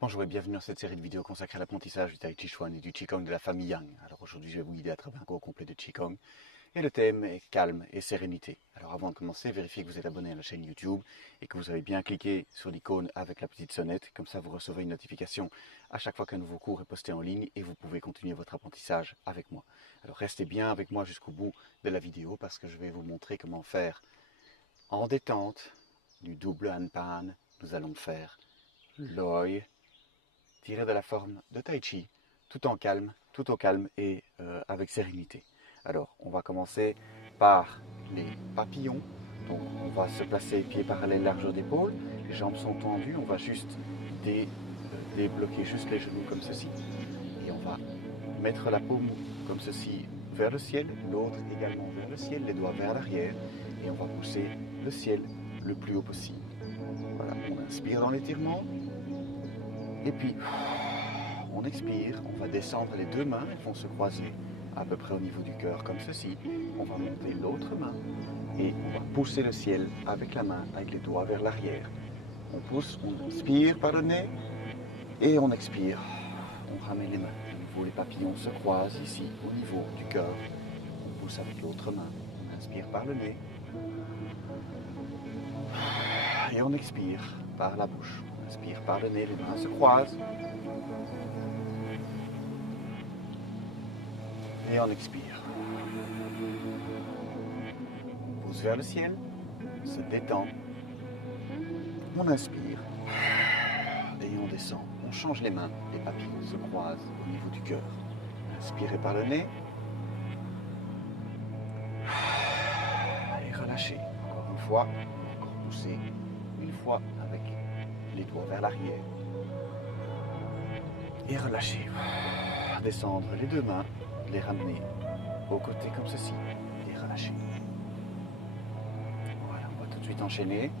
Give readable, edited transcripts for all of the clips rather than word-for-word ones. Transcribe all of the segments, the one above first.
Bonjour et bienvenue dans cette série de vidéos consacrée à l'apprentissage du Tai Chi Chuan et du Qigong de la famille Yang. Alors aujourd'hui, je vais vous guider à travers un cours complet de Qigong et le thème est calme et sérénité. Alors avant de commencer, vérifiez que vous êtes abonné à la chaîne YouTube et que vous avez bien cliqué sur l'icône avec la petite sonnette. Comme ça, vous recevrez une notification à chaque fois qu'un nouveau cours est posté en ligne et vous pouvez continuer votre apprentissage avec moi. Alors restez bien avec moi jusqu'au bout de la vidéo parce que je vais vous montrer comment faire en détente du double Hanpan. Nous allons faire l'Oi tiré de la forme de Tai Chi, tout en calme, tout au calme et avec sérénité. Alors, on va commencer par les papillons. Donc, on va se placer pieds parallèles, largeur d'épaule. Les jambes sont tendues. On va juste débloquer juste les genoux comme ceci. Et on va mettre la paume comme ceci vers le ciel, l'autre également vers le ciel, les doigts vers l'arrière. Et on va pousser le ciel le plus haut possible. Voilà, on inspire dans l'étirement. Et puis, on expire, on va descendre les deux mains, elles vont se croiser à peu près au niveau du cœur, comme ceci. On va monter l'autre main et on va pousser le ciel avec la main, avec les doigts vers l'arrière. On pousse, on inspire par le nez et on expire. On ramène les mains. De nouveau, les papillons se croisent ici, au niveau du cœur. On pousse avec l'autre main. On inspire par le nez et on expire par la bouche. On inspire par le nez, les mains se croisent. Et on expire. On pousse vers le ciel, on se détend, on inspire et on descend. On change les mains, les papillons se croisent au niveau du cœur. Inspirez par le nez et relâchez. Encore une fois, encore pousser une fois avec les doigts vers l'arrière. Et relâchez. Descendre les deux mains, les ramener au côté comme ceci et relâcher. Voilà, on va tout de suite enchaîner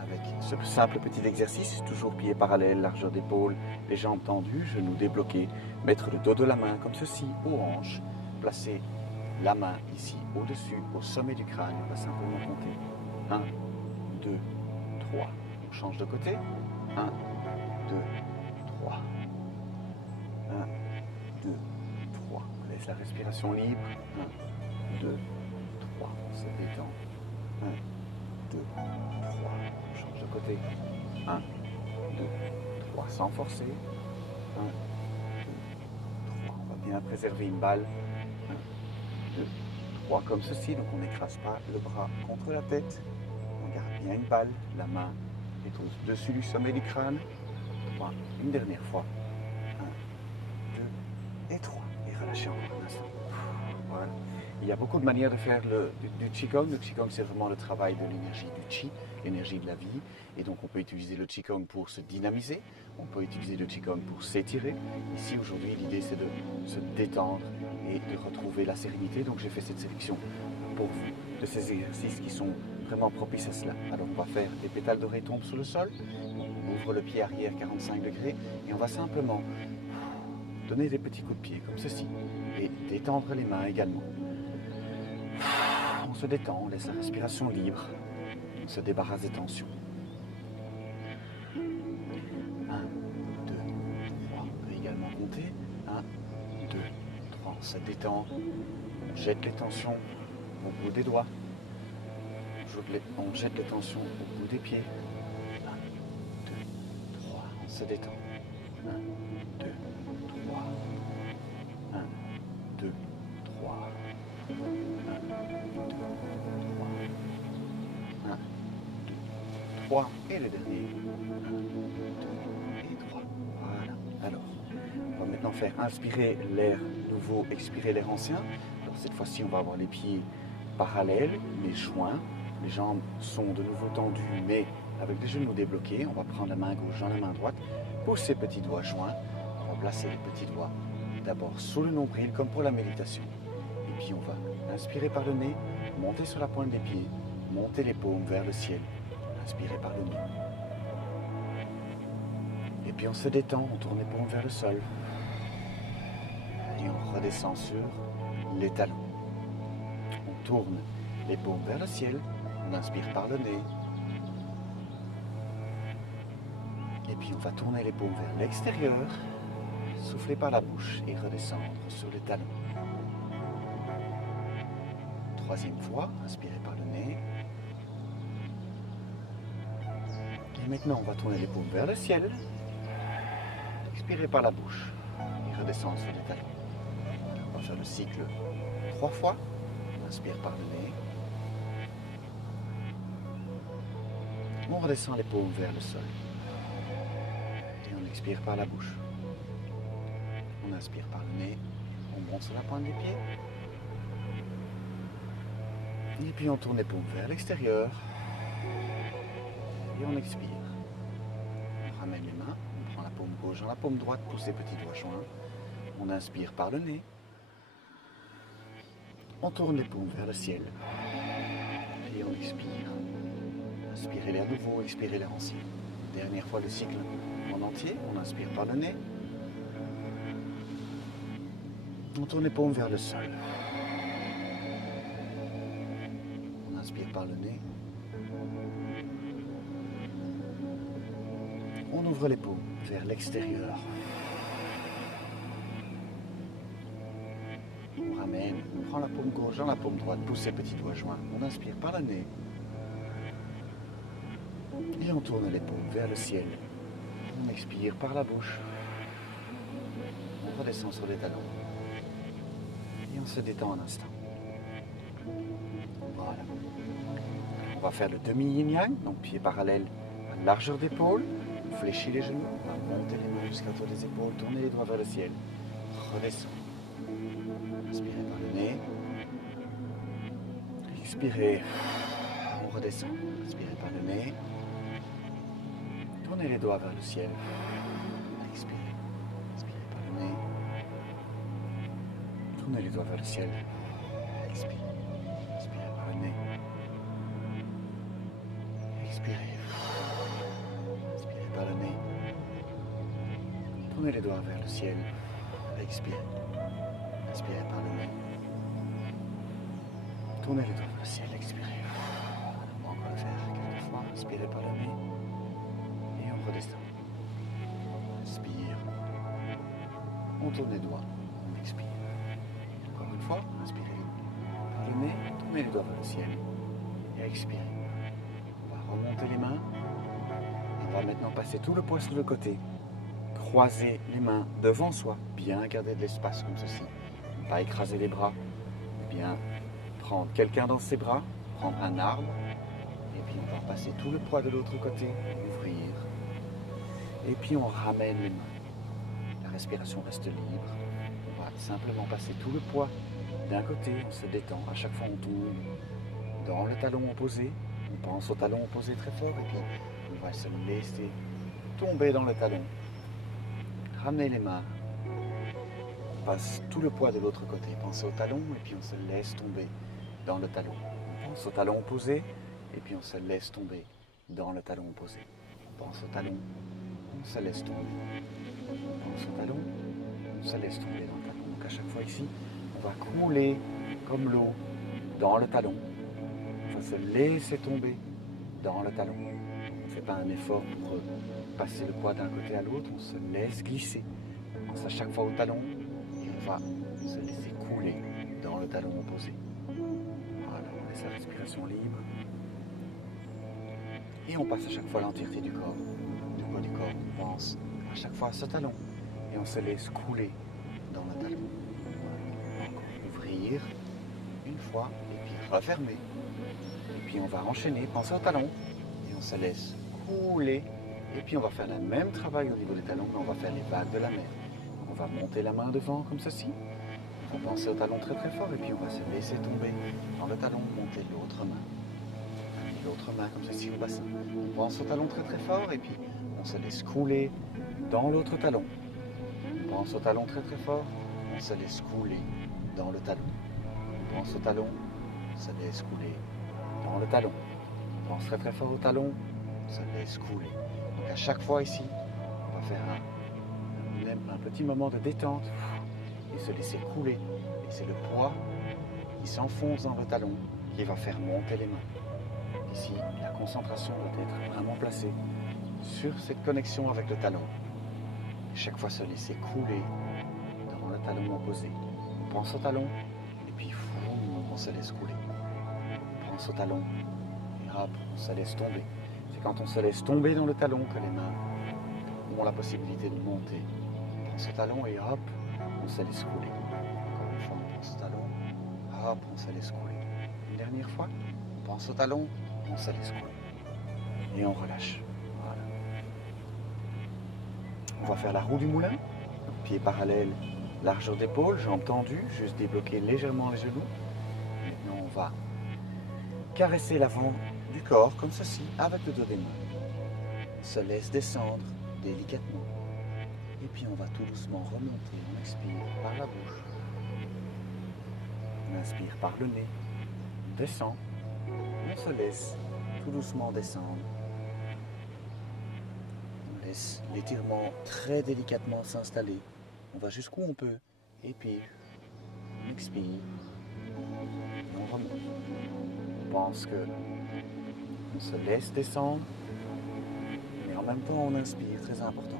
avec ce simple petit exercice, toujours pieds parallèles, largeur d'épaule, les jambes tendues, genoux débloqués, mettre le dos de la main comme ceci aux hanches, placer la main ici au-dessus, au sommet du crâne, on va simplement compter 1, 2, 3, on change de côté, 1, 2, 3, 1, 2, 3, on laisse la respiration libre, 1, 2, 3, on se détend, 1, 2, 3, on change de côté, 1, 2, 3, sans forcer, 1, 2, 3, on va bien préserver une balle, 1, 2, 3, comme ceci, donc on n'écrase pas le bras contre la tête, on garde bien une balle, la main est au-dessus du sommet du crâne, 3, une dernière fois, 1, 2 et 3, et relâchez encore un instant. Voilà. Il y a beaucoup de manières de faire du Qigong. Le Qigong, c'est vraiment le travail de l'énergie du Qi, l'énergie de la vie. Et donc, on peut utiliser le Qigong pour se dynamiser. On peut utiliser le Qigong pour s'étirer. Ici, aujourd'hui, l'idée, c'est de se détendre et de retrouver la sérénité. Donc, j'ai fait cette sélection pour vous de ces exercices qui sont vraiment propices à cela. Alors, on va faire des pétales dorés tombent sur le sol. On ouvre le pied arrière 45 degrés et on va simplement donner des petits coups de pied comme ceci et détendre les mains également. On se détend, on laisse la respiration libre, on se débarrasse des tensions. 1, 2, 3, on peut également compter. 1, 2, 3, on se détend, on jette les tensions au bout des doigts, on jette les tensions au bout des pieds. 1, 2, 3, on se détend. 1, 2, 3, 1, 2, 3, 1, 2, 3, 1, 2, 3, et le dernier, 1, 2 et 3. Voilà. Alors, on va maintenant faire inspirer l'air nouveau, expirer l'air ancien. Alors cette fois-ci, on va avoir les pieds parallèles, mais joints. Les jambes sont de nouveau tendues, mais avec les genoux débloqués. On va prendre la main gauche dans la main droite, pousser les petits doigts joints. On va placer les petits doigts d'abord sous le nombril, comme pour la méditation. Et puis on va inspirer par le nez, monter sur la pointe des pieds, monter les paumes vers le ciel, inspirer par le nez. Et puis on se détend, on tourne les paumes vers le sol. Et on redescend sur les talons. On tourne les paumes vers le ciel, on inspire par le nez. Et Et puis on va tourner les paumes vers l'extérieur, souffler par la bouche et redescendre sur les talons. Troisième fois, inspirez par le nez. Et maintenant, on va tourner les paumes vers le ciel. Expirez par la bouche et redescendre sur les talons. On va faire le cycle 3 fois. On inspire par le nez. On redescend les paumes vers le sol. Et on expire par la bouche. On inspire par le nez. On monte sur la pointe des pieds. Et puis on tourne les paumes vers l'extérieur. Et on expire. On ramène les mains. On prend la paume gauche dans la paume droite, pousse les petits doigts joints. On inspire par le nez. On tourne les paumes vers le ciel. Et on expire. Inspirez-les à nouveau, expirez-les en entier. Dernière fois le cycle en entier. On inspire par le nez. On tourne les paumes vers le sol. On inspire par le nez. On ouvre les paumes vers l'extérieur. On ramène, on prend la paume gauche dans la paume droite, pousse les petits doigts joints. On inspire par le nez. Et on tourne les paumes vers le ciel. On expire par la bouche. On redescend sur les talons. Et on se détend un instant. Voilà. On va faire le demi-yin-yang, donc pieds parallèles à largeur d'épaule. On fléchit les genoux, on va monter les mains jusqu'à autour des épaules, tourner les doigts vers le ciel. Redescend. Inspirez par le nez. Expirez. On redescend. Inspirez par le nez. Tournez les doigts vers le ciel. Expirez. Inspirez par le nez. Tournez les doigts vers le ciel. Expirez. Inspirez par le nez. Expirez. Inspirez par le nez. Tournez les doigts vers le ciel. Expirez. Inspirez par le nez. Tournez les doigts vers le ciel. Expirez. On va encore le faire quelques fois. Inspirez par le nez. Et on redescend. Inspire. On tourne les doigts. On expire. Encore une fois. Inspirez par le nez. Tournez les doigts vers le ciel. Et expirez. On va remonter les mains. On va maintenant passer tout le poids sur le côté. Croiser les mains devant soi. Bien garder de l'espace comme ceci. Ne pas écraser les bras. Bien prendre quelqu'un dans ses bras. Prendre un arbre. Et puis on va passer tout le poids de l'autre côté. Ouvrir. Et puis on ramène les mains. La respiration reste libre. On va simplement passer tout le poids d'un côté. On se détend. À chaque fois on tombe dans le talon opposé. On pense au talon opposé très fort. Et puis on va se laisser tomber dans le talon. Ramenez les mains. On passe tout le poids de l'autre côté. Pensez au talon et puis on se laisse tomber dans le talon. On pense au talon opposé et puis on se laisse tomber dans le talon opposé. On pense au talon, on se laisse tomber. On pense au talon, on se laisse tomber dans le talon. Donc à chaque fois ici, on va couler comme l'eau dans le talon. On va se laisser tomber dans le talon. On ne fait pas un effort pour passer le poids d'un côté à l'autre, on se laisse glisser. On pense à chaque fois au talon et on va se laisser couler dans le talon opposé. Voilà, on laisse la respiration libre. Et on passe à chaque fois l'entièreté du corps. Du poids du corps, on pense à chaque fois à ce talon et on se laisse couler dans le talon. Voilà. Encore ouvrir une fois et puis refermer. Et puis on va enchaîner, penser au talon et on se laisse couler. Et puis on va faire le même travail au niveau des talons, mais on va faire les vagues de la mer. On va monter la main devant comme ceci. On va penser au talon très très fort et puis on va se laisser tomber dans le talon, monter l'autre main. Et l'autre main comme ceci au bassin. On pense au talon très très fort et puis on se laisse couler dans l'autre talon. On pense au talon très très fort, on se laisse couler dans le talon. On pense au talon, on se laisse couler dans le talon. On pense très très fort au talon, on se laisse couler. Donc à chaque fois ici, on va faire un petit moment de détente et se laisser couler. Et c'est le poids qui s'enfonce dans le talon qui va faire monter les mains. Ici, la concentration doit être vraiment placée sur cette connexion avec le talon. Et chaque fois se laisser couler dans le talon opposé. On pense au talon et puis on se laisse couler. On pense au talon et hop, on se laisse tomber. C'est quand on se laisse tomber dans le talon que les mains ont la possibilité de monter. On pense au talon et hop, on se laisse couler. Encore une fois, on pense au talon, hop, on se laisse couler. Une dernière fois, on pense au talon, on se laisse couler. Et on relâche. Voilà. On va faire la roue du moulin. Pieds parallèles, largeur d'épaule, jambes tendues, juste débloquer légèrement les genoux. Maintenant, on va caresser l'avant du corps comme ceci avec le dos des mains. On se laisse descendre délicatement. Et puis on va tout doucement remonter. On expire par la bouche. On inspire par le nez. On descend. On se laisse tout doucement descendre. On laisse l'étirement très délicatement s'installer. On va jusqu'où on peut. Et puis on expire. Et on remonte. On pense que on se laisse descendre. Mais en même temps on inspire, très important.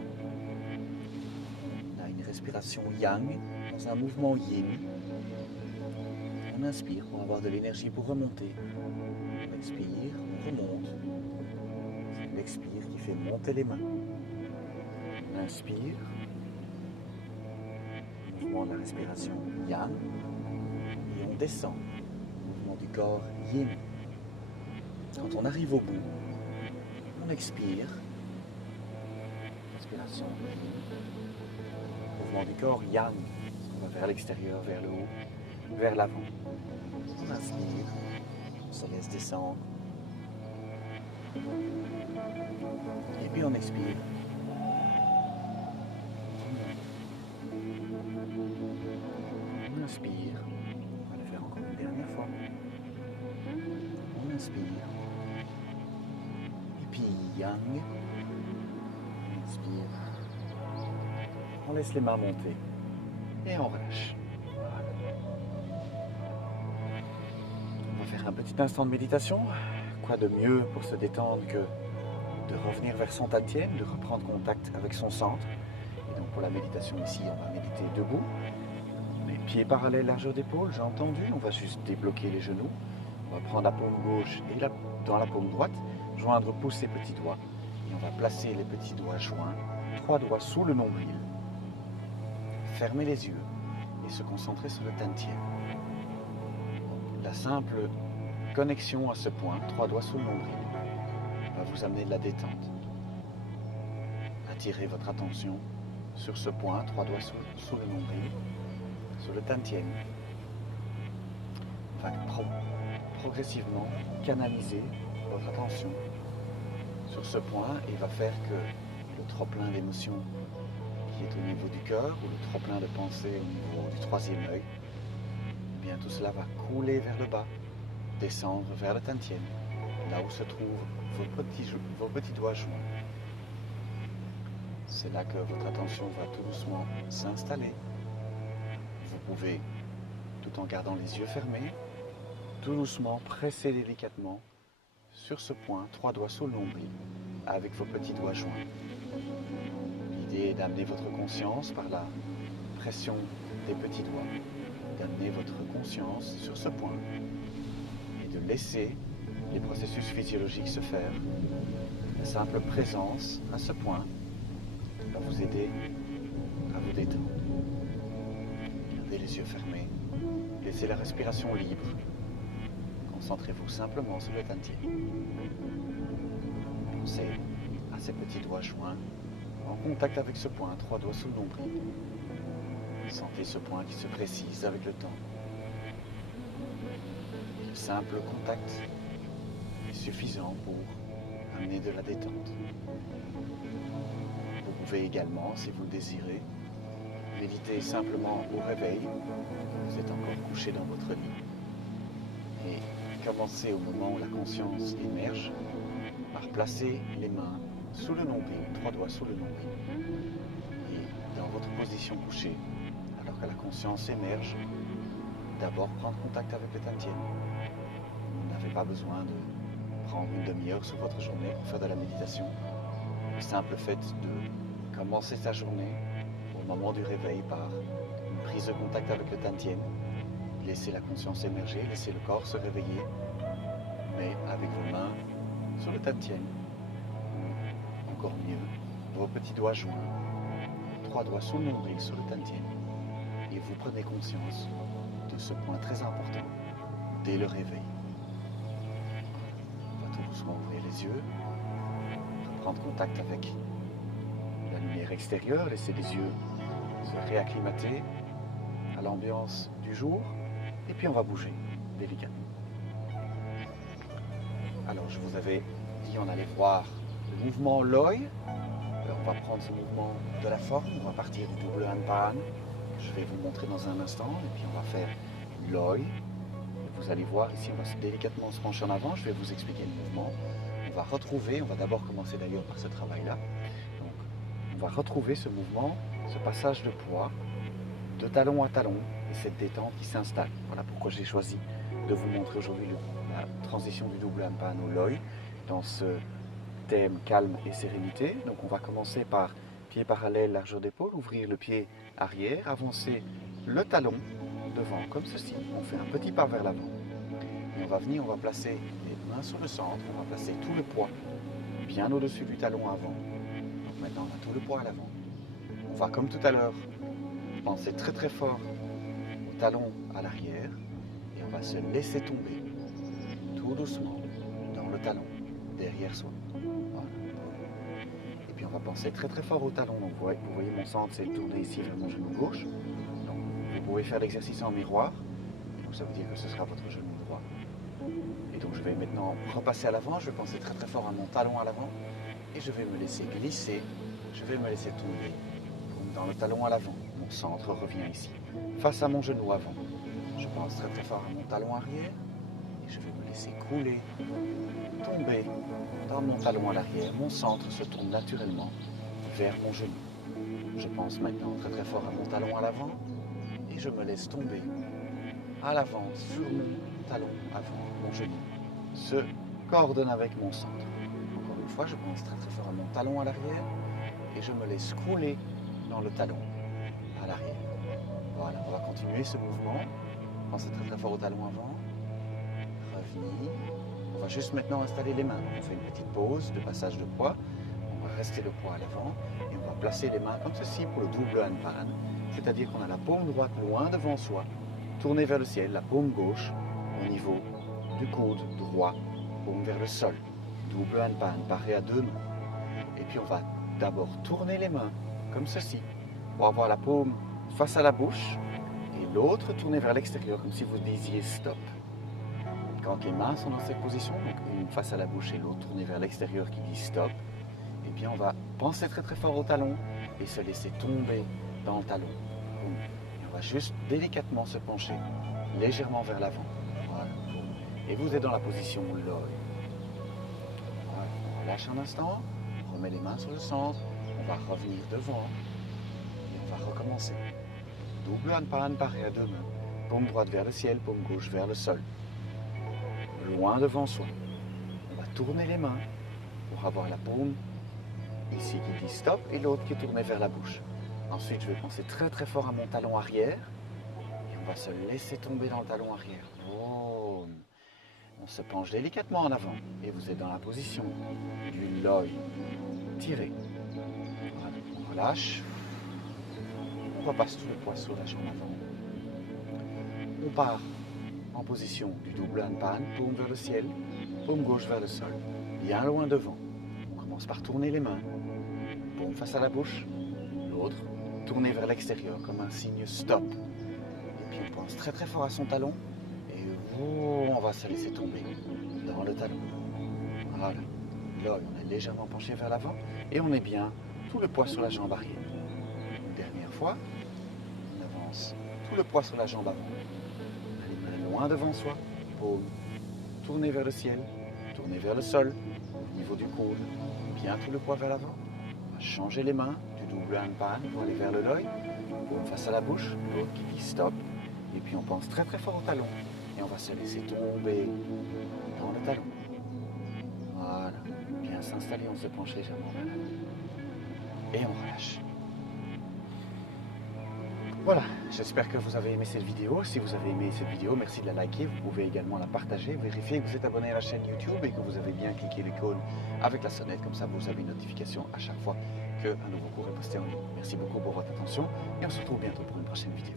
Respiration yang dans un mouvement yin. On inspire pour avoir de l'énergie pour remonter. On expire, on remonte. C'est l'expire qui fait monter les mains. On inspire. Mouvement de la respiration yang. Et on descend. Mouvement du corps yin. Quand on arrive au bout, on expire. Respiration yin. Mouvement du corps yang, on va vers l'extérieur, vers le haut, vers l'avant. On inspire, on se laisse descendre. Et puis on expire. On inspire, on va le faire encore une dernière fois. On inspire. Et puis yang, on inspire. On laisse les mains monter et on relâche. Voilà. On va faire un petit instant de méditation. Quoi de mieux pour se détendre que de revenir vers son tantien, de reprendre contact avec son centre. Et donc pour la méditation ici, on va méditer debout. Les pieds parallèles, largeur d'épaule, jambes tendues. On va juste débloquer les genoux. On va prendre la paume gauche et dans la paume droite, joindre pouce et petits doigts. Et on va placer les petits doigts joints, 3 doigts sous le nombril. Fermer les yeux et se concentrer sur le tantien. La simple connexion à ce point, 3 doigts sous le nombril, va vous amener de la détente. Attirez votre attention sur ce point, 3 doigts sous le nombril, sur le tantien. Va progressivement canaliser votre attention sur ce point et va faire que le trop-plein d'émotions qui est au niveau du cœur ou le trop-plein de pensée au niveau du troisième œil, eh bien tout cela va couler vers le bas, descendre vers le tantien, là où se trouvent vos petits doigts joints. C'est là que votre attention va tout doucement s'installer. Vous pouvez, tout en gardant les yeux fermés, tout doucement presser délicatement sur ce point, 3 doigts sous le nombril, avec vos petits doigts joints. L'idée est d'amener votre conscience par la pression des petits doigts, d'amener votre conscience sur ce point et de laisser les processus physiologiques se faire. La simple présence à ce point va vous aider à vous détendre. Gardez les yeux fermés, laissez la respiration libre. Concentrez-vous simplement sur le tantien. Pensez à ces petits doigts joints en contact avec ce point, 3 doigts sous le nombril. Sentez ce point qui se précise avec le temps. Le simple contact est suffisant pour amener de la détente. Vous pouvez également, si vous le désirez, méditer simplement au réveil. Vous êtes encore couché dans votre lit. Et commencer au moment où la conscience émerge par placer les mains sous le nombril, 3 doigts sous le nombril. Et dans votre position couchée, alors que la conscience émerge, d'abord prendre contact avec le tantien. Vous n'avez pas besoin de prendre une demi-heure sur votre journée pour faire de la méditation. le simple fait de commencer sa journée au moment du réveil par une prise de contact avec le Tantien, laisser la conscience émerger, laisser le corps se réveiller, mais avec vos mains sur le Tantien, encore mieux, vos petits doigts joints, 3 doigts sur le nombril sur le Tantien, et vous prenez conscience de ce point très important dès le réveil. On va tout doucement ouvrir les yeux, prendre contact avec la lumière extérieure, laisser les yeux se réacclimater à l'ambiance du jour, et puis on va bouger délicatement. Alors je vous avais dit on allait voir le mouvement Loi. On va prendre ce mouvement de la forme, on va partir du double Anpan. Je vais vous montrer dans un instant, et puis on va faire Loi. Vous allez voir ici, on va délicatement se pencher en avant, je vais vous expliquer le mouvement. On va retrouver, on va d'abord commencer d'ailleurs par ce travail-là. Donc, on va retrouver ce mouvement, ce passage de poids, de talon à talon, et cette détente qui s'installe. Voilà pourquoi j'ai choisi de vous montrer aujourd'hui la transition du double Anpan au Loi, dans ce thème calme et sérénité. Donc on va commencer par pied parallèle, largeur d'épaule, ouvrir le pied arrière, avancer le talon devant, comme ceci. On fait un petit pas vers l'avant. Et on va venir, on va placer les mains sur le centre, on va placer tout le poids bien au-dessus du talon avant. Donc maintenant, on a tout le poids à l'avant. On va, comme tout à l'heure, penser très très fort au talon à l'arrière et on va se laisser tomber tout doucement dans le talon derrière soi. Voilà. Et puis on va penser très très fort au talon. Donc vous voyez mon centre, c'est tourné ici vers mon genou gauche. Donc vous pouvez faire l'exercice en miroir. Donc ça veut dire que ce sera votre genou droit. Et donc je vais maintenant repasser à l'avant. Je vais penser très très fort à mon talon à l'avant. Et je vais me laisser glisser. Je vais me laisser tomber dans le talon à l'avant. Mon centre revient ici, face à mon genou avant. Je pense très très fort à mon talon arrière. Et je vais me laisser couler, tomber dans mon talon à l'arrière. Mon centre se tourne naturellement vers mon genou. Je pense maintenant très très fort à mon talon à l'avant et je me laisse tomber à l'avant sur mon talon avant, mon genou se coordonne avec mon centre. Encore une fois, je pense très très fort à mon talon à l'arrière et je me laisse couler dans le talon à l'arrière. Voilà, on va continuer ce mouvement. Pensez très très fort au talon avant. Revenir. On va juste maintenant installer les mains. On fait une petite pause de passage de poids. On va rester le poids à l'avant et on va placer les mains comme ceci pour le double Anpan. C'est-à-dire qu'on a la paume droite loin devant soi, tournée vers le ciel, la paume gauche au niveau du coude droit, paume vers le sol. Double Anpan, paré à 2 mains. Et puis on va d'abord tourner les mains comme ceci pour avoir la paume face à la bouche et l'autre tournée vers l'extérieur comme si vous disiez stop. Quand les mains sont dans cette position, donc une face à la bouche et l'autre tournée vers l'extérieur qui dit stop, et bien on va penser très très fort au talon et se laisser tomber dans le talon. Et on va juste délicatement se pencher légèrement vers l'avant. Voilà. Et vous êtes dans la position Loi. Voilà. On relâche un instant, on remet les mains sur le centre, on va revenir devant et on va recommencer. Double Anpan paré à 2 mains. Paume droite vers le ciel, paume gauche vers le sol. Loin devant soi. On va tourner les mains pour avoir la paume ici qui dit stop et l'autre qui est tournée vers la bouche. Ensuite, je vais penser très très fort à mon talon arrière et on va se laisser tomber dans le talon arrière. Boum. On se penche délicatement en avant et vous êtes dans la position du Loi. Tirez. Voilà. On relâche. On repasse tout le poids sur la jambe avant. On part en position du double Anpan, paume vers le ciel, paume gauche vers le sol, bien loin devant. On commence par tourner les mains, paume face à la bouche, l'autre tourner vers l'extérieur comme un signe stop. Et puis on pense très très fort à son talon et on va se laisser tomber dans le talon. Voilà. Là, on est légèrement penché vers l'avant et on est bien tout le poids sur la jambe arrière. Une dernière fois, on avance tout le poids sur la jambe avant. Loin devant soi, paume, tournez vers le ciel, tournez vers le sol, au niveau du coude, bien tout le poids vers l'avant. On va changer les mains du double Anpan pour aller vers le Loi, paume face à la bouche, l'autre qui dit stop, et puis on pense très très fort au talon, et on va se laisser tomber dans le talon. Voilà, bien s'installer, on se penche légèrement vers l'avant. et on relâche. Voilà, j'espère que vous avez aimé cette vidéo. Si vous avez aimé cette vidéo, merci de la liker. Vous pouvez également la partager, vérifier que vous êtes abonné à la chaîne YouTube et que vous avez bien cliqué l'icône avec la sonnette. Comme ça, vous avez une notification à chaque fois qu'un nouveau cours est posté en ligne. Merci beaucoup pour votre attention et on se retrouve bientôt pour une prochaine vidéo.